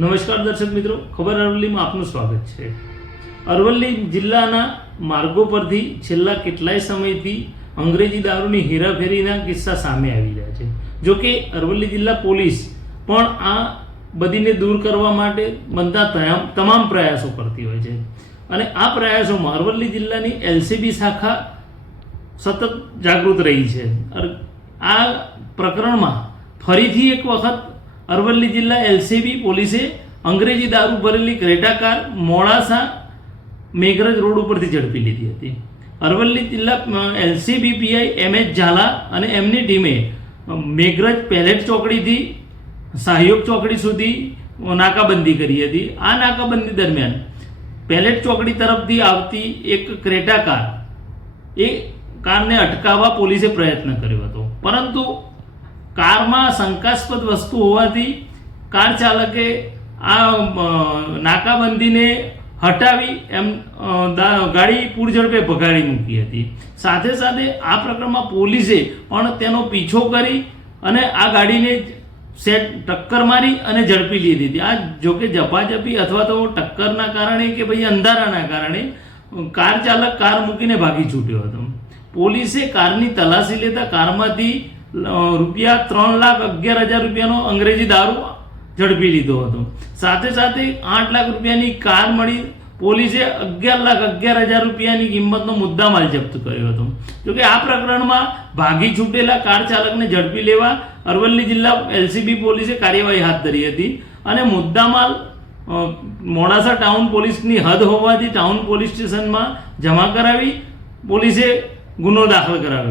નમસ્કાર દર્શક મિત્રો, ખબર અરવલ્લીમાં આપનું સ્વાગત છે। અરવલ્લી જિલ્લાના માર્ગો પરથી છેલ્લા કેટલાય સમયથી અંગ્રેજી દારૂની હેરાફેરીના કિસ્સા સામે આવી રહ્યા છે। જો કે અરવલ્લી જિલ્લા પોલીસ પણ આ બધીને દૂર કરવા માટે બનતા તમામ પ્રયાસો કરતી હોય છે અને આ પ્રયાસોમાં અરવલ્લી જિલ્લાની એલસીબી શાખા સતત જાગૃત રહી છે। આ પ્રકરણમાં ફરીથી એક વખત અરવલ્લી જિલ્લા એલસીબી પોલીસે અંગ્રેજી દારૂ ભરેલી Creta car Modasa Meghraj road ઉપરથી ઝડપી લીધી હતી। અરવલ્લી જિલ્લા એલસીબી પીઆઈ એમએચ ઝાલા અને એમની ટીમે મેઘરજ પેલેટ ચોકડીથી સહયોગ ચોકડી સુધી નાકાબંધી કરી હતી। આ નાકાબંધી દરમિયાન પેલેટ ચોકડી તરફથી આવતી એક ક્રેટા કાર એ કારને અટકાવવા પોલીસે પ્રયત્ન કર્યો હતો, પરંતુ કારમાં શંકાસ્પદ વસ્તુ હોવાથી કાર ચાલકે આ નાકાબંધીને હટાવી ગાડી પૂરઝડપે ભગાડી મૂકી હતી। સાથે સાથે આ પ્રકરણમાં પોલીસે પણ તેનો પીછો કરી અને આ ગાડીને ટક્કર મારી અને ઝડપી લીધી હતી। આ જોકે ઝપાઝપી અથવા તો ટક્કરના કારણે કે ભાઈ અંધારાના કારણે કાર ચાલક કાર મૂકીને ભાગી છૂટ્યો હતો। પોલીસે કારની તલાશી લેતા કારમાંથી ₹3,11,000 રૂપિયાનો અંગ્રેજી દારૂ ઝડપી લીધો હતો। સાથે સાથે 8 લાખ રૂપિયાની કાર મળી પોલીસે 11,11,000 રૂપિયાની કિંમતનો મુદ્દામાલ જપ્ત કર્યો હતો। જોકે આ પ્રકરણમાં ભાગી છૂટેલા કાર ચાલકને ઝડપી લેવા અરવલ્લી જિલ્લા એલસીબી પોલીસે કાર્યવાહી હાથ ધરી હતી અને મુદ્દામાલ મોડાસા ટાઉન પોલીસની હદ હોવાથી ટાઉન પોલીસ સ્ટેશનમાં જમા કરાવી પોલીસે ગુનો દાખલ કરાવ્યો।